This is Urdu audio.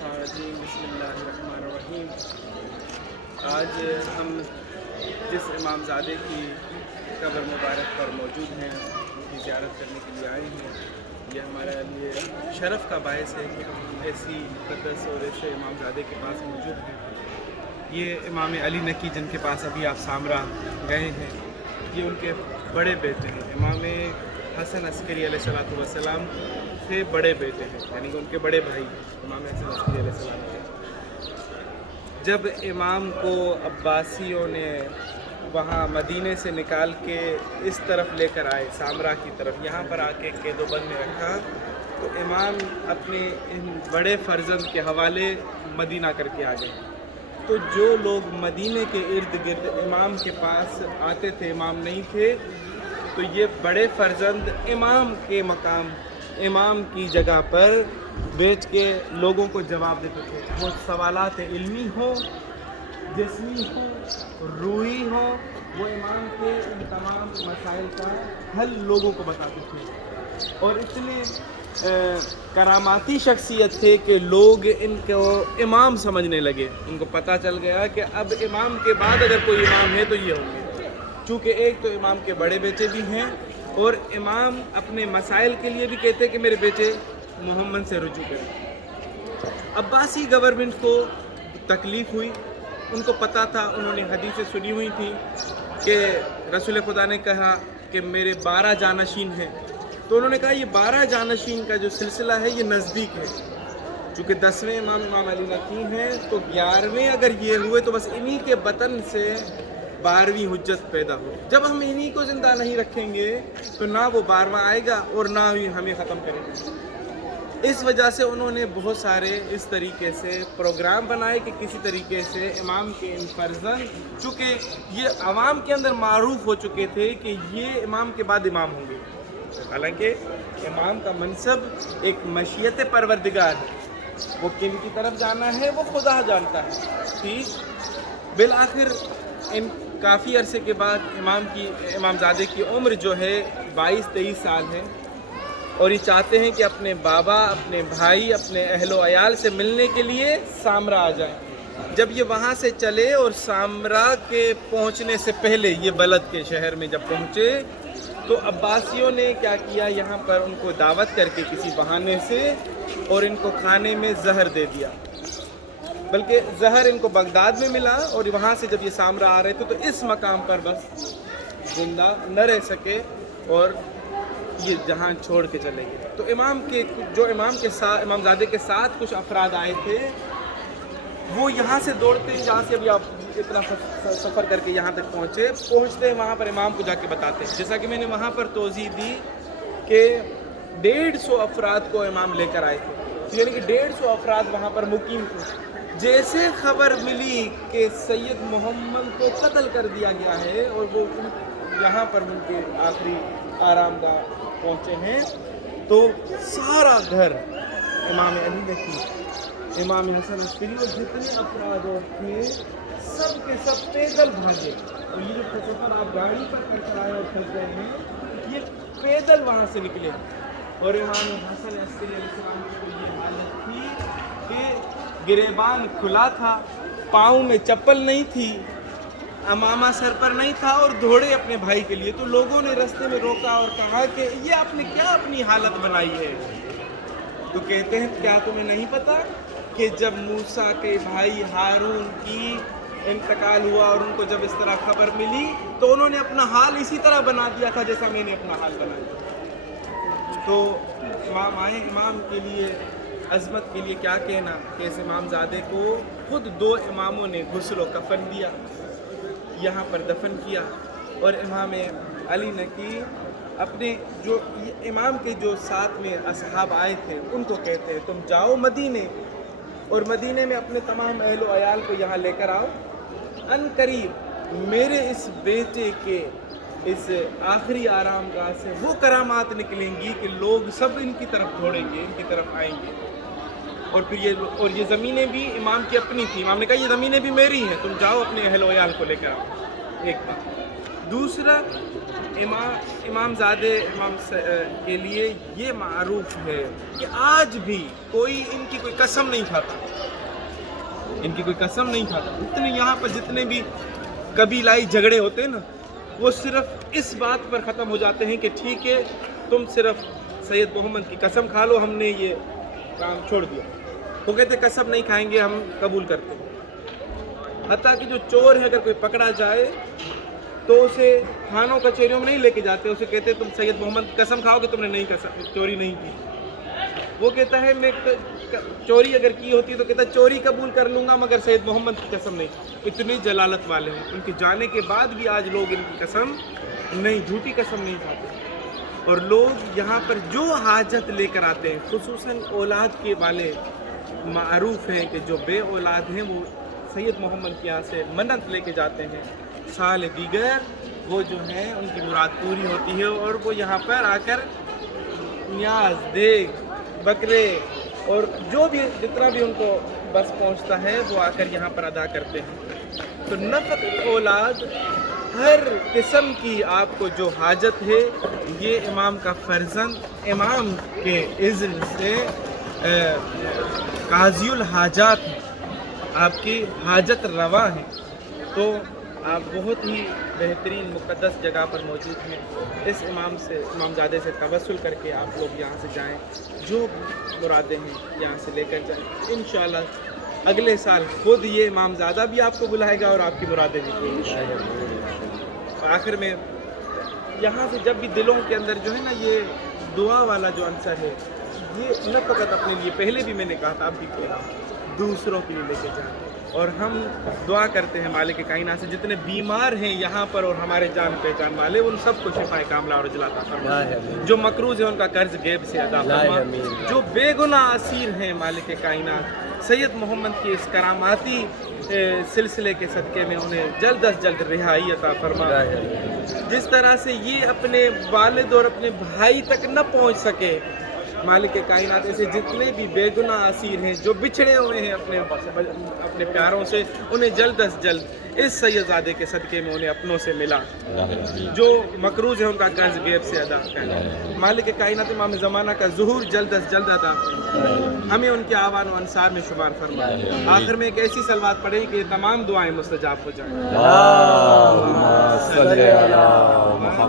الشیطان الرجیم بسم اللہ الرحمن الرحیم۔ آج ہم جس امام زادے کی قبر مبارک پر موجود ہیں، ان کی زیارت کرنے کے لیے آئے ہیں، یہ ہمارے لیے شرف کا باعث ہے کہ ہم ایسی مقدس اور ایسے امام زادے کے پاس موجود ہیں۔ یہ امام علی نقی جن کے پاس ابھی آپ سامرا گئے ہیں، یہ ان کے بڑے بیٹے ہیں، امام حسن عسکری علیہ السلام سے بڑے بیٹے ہیں، یعنی کہ ان کے بڑے بھائی امام حسن عسکری علیہ السلام کے۔ جب امام کو عباسیوں نے وہاں مدینے سے نکال کے اس طرف لے کر آئے، سامرا کی طرف، یہاں پر آ کے قید و بند میں رکھا، تو امام اپنے ان بڑے فرزند کے حوالے مدینہ کر کے آ گئے۔ تو جو لوگ مدینے کے ارد گرد امام کے پاس آتے تھے، امام نہیں تھے، تو یہ بڑے فرزند امام کے مقام، امام کی جگہ پر بیٹھ کے لوگوں کو جواب دیتے تھے۔ وہ سوالات علمی ہوں، جسمی ہوں، روحی ہوں، وہ امام کے ان تمام مسائل کا حل لوگوں کو بتاتے تھے۔ اور اتنے کراماتی شخصیت تھے کہ لوگ ان کو امام سمجھنے لگے۔ ان کو پتہ چل گیا کہ اب امام کے بعد اگر کوئی امام ہے تو یہ ہوں گے، چونکہ ایک تو امام کے بڑے بیٹے بھی ہیں، اور امام اپنے مسائل کے لیے بھی کہتے ہیں کہ میرے بیٹے محمد سے رجوع کریں۔ عباسی گورنمنٹ کو تکلیف ہوئی، ان کو پتہ تھا، انہوں نے حدیثیں سنی ہوئی تھیں کہ رسول خدا نے کہا کہ میرے 12 جانشین ہیں، تو انہوں نے کہا یہ 12 جانشین کا جو سلسلہ ہے یہ نزدیک ہے، چونکہ 10ویں امام علی نقی ہیں، تو 11ویں اگر یہ ہوئے تو بس انہی کے بطن سے 12ویں حجت پیدا ہو۔ جب ہم انہی کو زندہ نہیں رکھیں گے تو نہ وہ 12واں آئے گا اور نہ ہی ہمیں ختم کریں گے۔ اس وجہ سے انہوں نے بہت سارے اس طریقے سے پروگرام بنائے کہ کسی طریقے سے امام کے ان فرزند، چونکہ یہ عوام کے اندر معروف ہو چکے تھے کہ یہ امام کے بعد امام ہوں گے، حالانکہ امام کا منصب ایک مشیت پروردگار ہے، وہ کن کی طرف جانا ہے وہ خدا جانتا ہے۔ ٹھیک، بالآخر ان کافی عرصے کے بعد امام زادے کی عمر جو ہے 22-23 سال ہے، اور یہ چاہتے ہیں کہ اپنے بابا، اپنے بھائی، اپنے اہل و عیال سے ملنے کے لیے سامرا آ جائیں۔ جب یہ وہاں سے چلے اور سامرا کے پہنچنے سے پہلے یہ بلد کے شہر میں جب پہنچے، تو عباسیوں نے کیا کیا، یہاں پر ان کو دعوت کر کے کسی بہانے سے، اور ان کو کھانے میں زہر دے دیا، بلکہ زہر ان کو بغداد میں ملا، اور وہاں سے جب یہ سامرا آ رہے تھے تو اس مقام پر بس زندہ نہ رہ سکے اور یہ جہاں چھوڑ کے چلے گئے۔ تو امام زادے کے ساتھ کچھ افراد آئے تھے، وہ یہاں سے دوڑتے ہیں، جہاں سے ابھی آپ اتنا سفر کر کے یہاں تک پہنچتے ہیں، وہاں پر امام کو جا کے بتاتے ہیں، جیسا کہ میں نے وہاں پر توضیح دی کہ 150 افراد کو امام لے کر آئے تھے، یعنی کہ 150 افراد وہاں پر مقیم تھے۔ جیسے خبر ملی کہ سید محمد کو قتل کر دیا گیا ہے اور وہ یہاں پر ان کے آخری آرام گاہ پہنچے ہیں، تو سارا گھر امام علی نقی، امام حسن عسکری اور جتنے افراد تھے سب کے سب پیدل بھاگے۔ اور یہ جو سفر آپ گاڑی پر کر آئے اور چل رہے ہیں، یہ پیدل وہاں سے نکلے، اور امام حسن عسکری علیہ السلام کی یہ حالت تھی کہ گریبان کھلا تھا، پاؤں میں چپل نہیں تھی، امامہ سر پر نہیں تھا، اور دوڑے اپنے بھائی کے لیے۔ تو لوگوں نے رستے میں روکا اور کہا کہ یہ آپ نے کیا اپنی حالت بنائی ہے؟ تو کہتے ہیں کیا تمہیں نہیں پتا کہ جب موسیٰ کے بھائی ہارون کی انتقال ہوا اور ان کو جب اس طرح خبر ملی تو انہوں نے اپنا حال اسی طرح بنا دیا تھا جیسا میں نے اپنا حال بنایا۔ تو امام آئے، امام کے لیے عظمت کے لیے کیا کہنا کہ اس امام زادے کو خود 2 اماموں نے غسل و کفن دیا، یہاں پر دفن کیا، اور امام علی نقی اپنے جو امام کے جو ساتھ میں اصحاب آئے تھے ان کو کہتے ہیں تم جاؤ مدینے، اور مدینے میں اپنے تمام اہل و عیال کو یہاں لے کر آؤ، ان قریب میرے اس بیٹے کے اس آخری آرام گاہ سے وہ کرامات نکلیں گی کہ لوگ سب ان کی طرف دوڑیں گے، ان کی طرف آئیں گے۔ اور پھر یہ زمینیں بھی امام کی اپنی تھی، امام نے کہا یہ زمینیں بھی میری ہیں، تم جاؤ اپنے اہل و عیال کو لے کر آؤ، ایک بات۔ دوسرا امام زادے کے لیے یہ معروف ہے کہ آج بھی کوئی ان کی کوئی قسم نہیں کھاتا، ان کی کوئی قسم نہیں کھاتا. اتنے یہاں پر جتنے بھی قبیلائی جھگڑے ہوتے ہیں نا، وہ صرف اس بات پر ختم ہو جاتے ہیں کہ ٹھیک ہے تم صرف سید محمد کی قسم کھا لو، ہم نے یہ کام چھوڑ دیا. وہ کہتے قسم نہیں کھائیں گے، ہم قبول کرتے ہیں. حتیٰ کہ جو چور ہے اگر کوئی پکڑا جائے تو اسے تھانوں کچہریوں میں نہیں لے کے جاتے، اسے کہتے تم سید محمد کی قسم کھاؤ کہ تم نے نہیں چوری نہیں کی. وہ کہتا ہے میں چوری اگر کی ہوتی تو کہتا چوری قبول کر لوں گا مگر سید محمد کی قسم نہیں. اتنی جلالت والے ہیں، ان کے جانے کے بعد بھی آج لوگ ان کی قسم نہیں، جھوٹی قسم نہیں کھاتے. اور لوگ یہاں پر جو حاجت لے کر آتے ہیں، خصوصاً اولاد کے والے معروف ہیں کہ جو بے اولاد ہیں وہ سید محمد کے یہاں سے منت لے کے جاتے ہیں. سال دیگر وہ جو ہیں ان کی مراد پوری ہوتی ہے اور وہ یہاں پر آ کر نیاز، دیگ، بکرے اور جو بھی جتنا بھی ان کو بس پہنچتا ہے وہ آ کر یہاں پر ادا کرتے ہیں. تو نفق اولاد ہر قسم کی آپ کو جو حاجت ہے، یہ امام کا فرزند امام کے اذن سے قاضی الحاجات ہیں، آپ کی حاجت روا ہیں. تو آپ بہت ہی بہترین مقدس جگہ پر موجود ہیں. اس امام زادے سے توسل کر کے آپ لوگ یہاں سے جائیں، جو مرادیں ہیں یہاں سے لے کر جائیں. انشاءاللہ اگلے سال خود یہ امام زادہ بھی آپ کو بلائے گا اور آپ کی مرادیں بھی پوری ہوں گی. آخر میں یہاں سے جب بھی دلوں کے اندر جو ہے نا یہ دعا والا جو عنصر ہے، یہ نہ فقط اپنے لیے، پہلے بھی میں نے کہا تھا اب بھی کہہ رہا ہوں، دوسروں کے لیے لے کے جائیں. اور ہم دعا کرتے ہیں مالک کائنات سے جتنے بیمار ہیں یہاں پر اور ہمارے جان پہچان والے، ان سب کو شفا کاملہ اور عاجلہ عطا فرما. جو مقروض ہے ان کا قرض غیب سے ادا فرما. جو بے گناہ اسیر ہیں مالک کائنات، سید محمد کے اس کراماتی سلسلے کے صدقے میں انہیں جلد از جلد رہائی عطا فرما. جس طرح سے یہ اپنے والد اور اپنے بھائی تک نہ پہنچ سکے، مالک کائنات ایسے جتنے بھی بے گناہ اسیر ہیں جو بچھڑے ہوئے ہیں اپنے پیاروں سے، انہیں جلد از جلد اس سید زادے کے صدقے میں انہیں اپنوں سے ملا. جو مقروض ہے ان کا قرض غیب سے ادا کرنا. مالک کائنات امام زمانہ کا ظہور جلد از جلد ادا فرما، ہمیں ان کے آوان و انصار میں شمار فرما. آخر میں ایک ایسی صلوات پڑھیں کہ یہ تمام دعائیں مستجاب ہو جائیں.